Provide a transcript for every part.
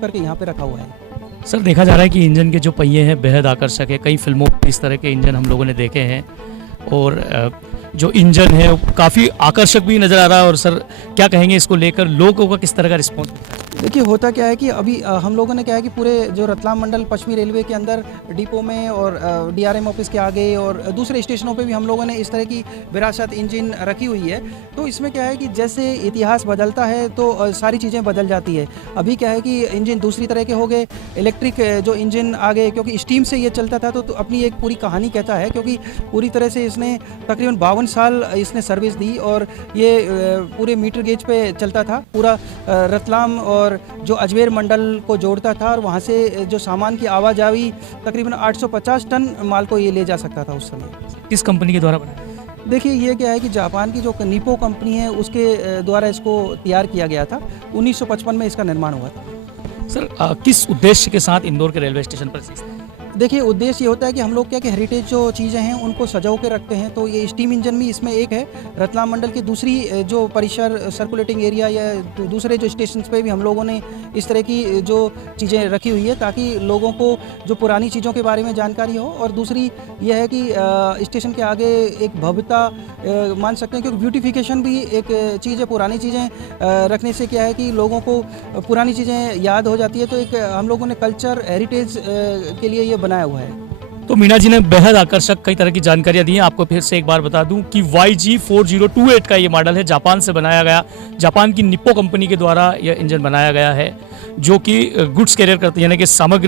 करके यहाँ पे रखा हुआ है। सर देखा जा रहा है कि इंजन के जो पहिए हैं बेहद आकर्षक है, कई फिल्मों में इस तरह के इंजन हम लोगों ने देखे हैं और जो इंजन है वो काफ़ी आकर्षक भी नज़र आ रहा है। और सर क्या कहेंगे इसको लेकर, लोगों का किस तरह का रिस्पॉन्स मिलता है? देखिए होता क्या है कि अभी हम लोगों ने क्या है कि पूरे जो रतलाम मंडल पश्चिमी रेलवे के अंदर डिपो में और डीआरएम ऑफिस के आगे और दूसरे स्टेशनों पे भी हम लोगों ने इस तरह की विरासत इंजन रखी हुई है। तो इसमें क्या है कि जैसे इतिहास बदलता है तो सारी चीज़ें बदल जाती है। अभी क्या है कि इंजन दूसरी तरह के हो गए, इलेक्ट्रिक जो इंजन आ गए, क्योंकि स्टीम से ये चलता था तो अपनी एक पूरी कहानी कहता है, क्योंकि पूरी तरह से इसने तकरीबन 52 साल इसने सर्विस दी और ये पूरे मीटर गेज पे चलता था। पूरा रतलाम और जो अजमेर मंडल को जोड़ता था और वहाँ से जो सामान की आवाजाही तकरीबन 850 टन माल को ये ले जा सकता था उस समय। किस कंपनी के द्वारा बनाया? देखिए ये क्या है कि जापान की जो निप्पो कंपनी है उसके द्वारा इसको तैयार किया गया था। 1955 में इसका निर्माण हुआ था। सर किस उद्देश्य के साथ इंदौर के रेलवे स्टेशन पर स्थित है? देखिए उद्देश्य ये होता है कि हम लोग क्या कि हेरिटेज जो चीज़ें हैं उनको सजो के रखते हैं। तो ये स्टीम इंजन भी इसमें एक है। रतलाम मंडल की दूसरी जो परिसर सर्कुलेटिंग एरिया या दूसरे जो स्टेशन पे भी हम लोगों ने इस तरह की जो चीज़ें रखी हुई है ताकि लोगों को जो पुरानी चीज़ों के बारे में जानकारी हो। और दूसरी यह है कि स्टेशन के आगे एक भव्यता मान सकते हैं, क्योंकि ब्यूटिफिकेशन भी एक चीज़ है। पुरानी चीज़ें रखने से क्या है कि लोगों को पुरानी चीज़ें याद हो जाती है। तो एक हम लोगों ने कल्चर हेरिटेज के लिए ये बनाया हुआ है। तो मीना जी ने बेहद आकर्षक कई तरह की जानकारियां दी हैं। आपको फिर से एक बार बता दूं कि YG4028 का ये मॉडल है, जापान से बनाया गया, जापान की निप्पो कंपनी के द्वारा यह इंजन बनाया गया है, जो कि गुड्स कैरियर करती है, यानी कि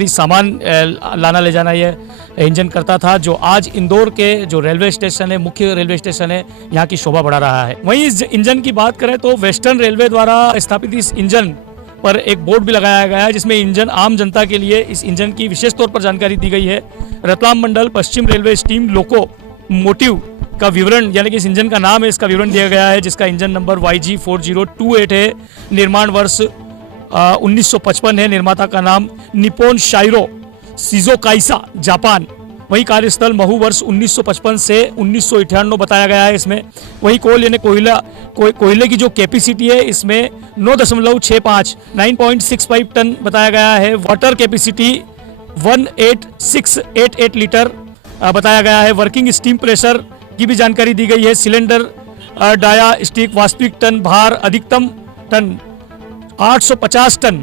सामान लाना ले जाना यह इंजन करता था, जो आज इंदौर के जो रेलवे स्टेशन है, मुख्य रेलवे स्टेशन है, यहाँ की शोभा बढ़ा रहा है। वहीं इस इंजन की बात करें तो वेस्टर्न रेलवे द्वारा स्थापित इस इंजन पर एक बोर्ड भी लगाया गया है, जिसमें इंजन आम जनता के लिए इस इंजन की विशेष तौर पर जानकारी दी गई है। रतलाम मंडल पश्चिम रेलवे स्टीम लोको मोटिव का विवरण, यानी कि इस इंजन का नाम है, इसका विवरण दिया गया है, जिसका इंजन नंबर YG4028 है। निर्माण वर्ष 1955 है। निर्माता का नाम निप्पॉन शाइरो शिज़ोकाइसा जापान। वही कार्यस्थल महू वर्ष 1955 से 1998 बताया गया है इसमें। वही कोल यानी कोयले की जो कैपेसिटी है इसमें 9.65 टन बताया गया है। वाटर कैपेसिटी 18688 लीटर बताया गया है। वर्किंग स्टीम प्रेशर की भी जानकारी दी गई है। सिलेंडर डाया स्टिक वास्तविक टन भार अधिकतम टन 850 टन।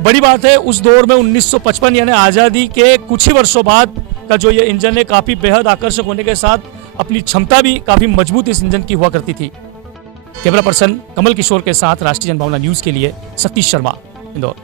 बड़ी बात है उस दौर में 1955 यानी आज़ादी के कुछ ही वर्षों बाद का जो ये इंजन है, काफ़ी बेहद आकर्षक होने के साथ अपनी क्षमता भी काफ़ी मजबूत इस इंजन की हुआ करती थी। कैमरा पर्सन कमल किशोर के साथ राष्ट्रीय जनभावना न्यूज़ के लिए सतीश शर्मा, इंदौर।